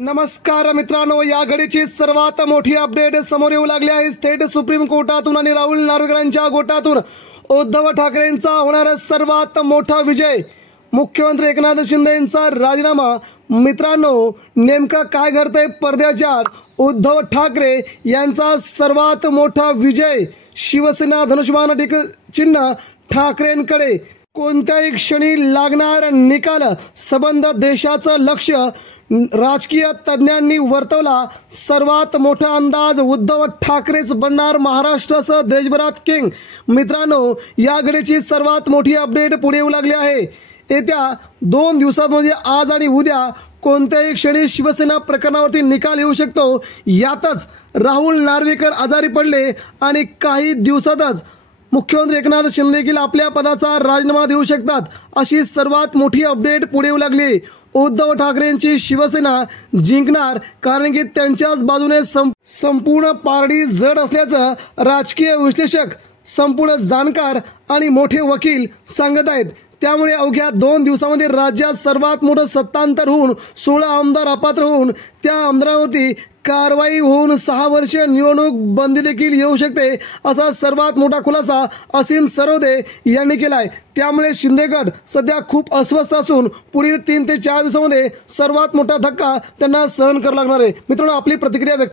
नमस्कार मित्रांनो, या घडीची सर्वात मोठी अपडेट समोर येऊ लागली आहे। थेट सुप्रीम कोर्टातून आणि राहुल नार्वेकरांच्या गोटातून उद्धव ठाकरेंचा होणारा सर्वात मोठा विजय। मुख्यमंत्री एकनाथ शिंदे यांचा राजीनामा। मित्रांनो, नेमका काय घडतंय पडद्याच्या आड? उद्धव ठाकरे यांचा सर्वात मोठा विजय। शिवसेना धनुष्यबाण चिन्ह ठाकरेंकडे। कोणत्याही क्षणी लागणार निकाल। संबंध देशाचं लक्ष राजकीय तज्ञांनी वर्तवला। सर्वात मोठा अंदाज, उद्धव ठाकरेच बनणार महाराष्ट्रासह देशभरात किंग। मित्रांनो, या घडीची सर्वात मोठी अपडेट पुढे येऊ लागली आहे। येत्या 2 दिवसांमध्ये आज आणि उद्या कोणत्याही क्षणी शिवसेना प्रकरणावरती निकाल येऊ शकतो। यातच राहुल नार्वेकर आजारी पडले आणि काही दिवसातच मुख्यमंत्री एकनाथ शिंदे देखील आपल्या पदाचा राजीनामा देऊ शकतात, अशी सर्वात मोठी अपडेट पुढे येऊ लागली। उद्धव ठाकरेंची शिवसेना जिंकणार, कारण की त्यांच्याच बाजूने संपूर्ण पारडी जड असल्याचं राजकीय विश्लेषक, संपूर्ण जाणकार आणि मोठे वकील सांगत आहेत। त्यामुळे अवघ्या 2 दिवसांमध्ये राज्यात सर्वात मोठं सत्तांतर होऊन 16 आमदार अपात्र होऊन त्या आमदारांवरती कारवाई होऊन 6 वर्ष निवडणूक बंदी देखील येऊ शकते, असा सर्वात मोठा खुलासा असीम सरोदे यांनी केलाय। त्यामुळे शिंदे गट सध्या खूप अस्वस्थ असून पुढील 3 ते 4 दिवसांमध्ये सर्वात मोठा धक्का त्यांना सहन करावा लागणार आहे। मित्रांनो, आपली प्रतिक्रिया व्यक्त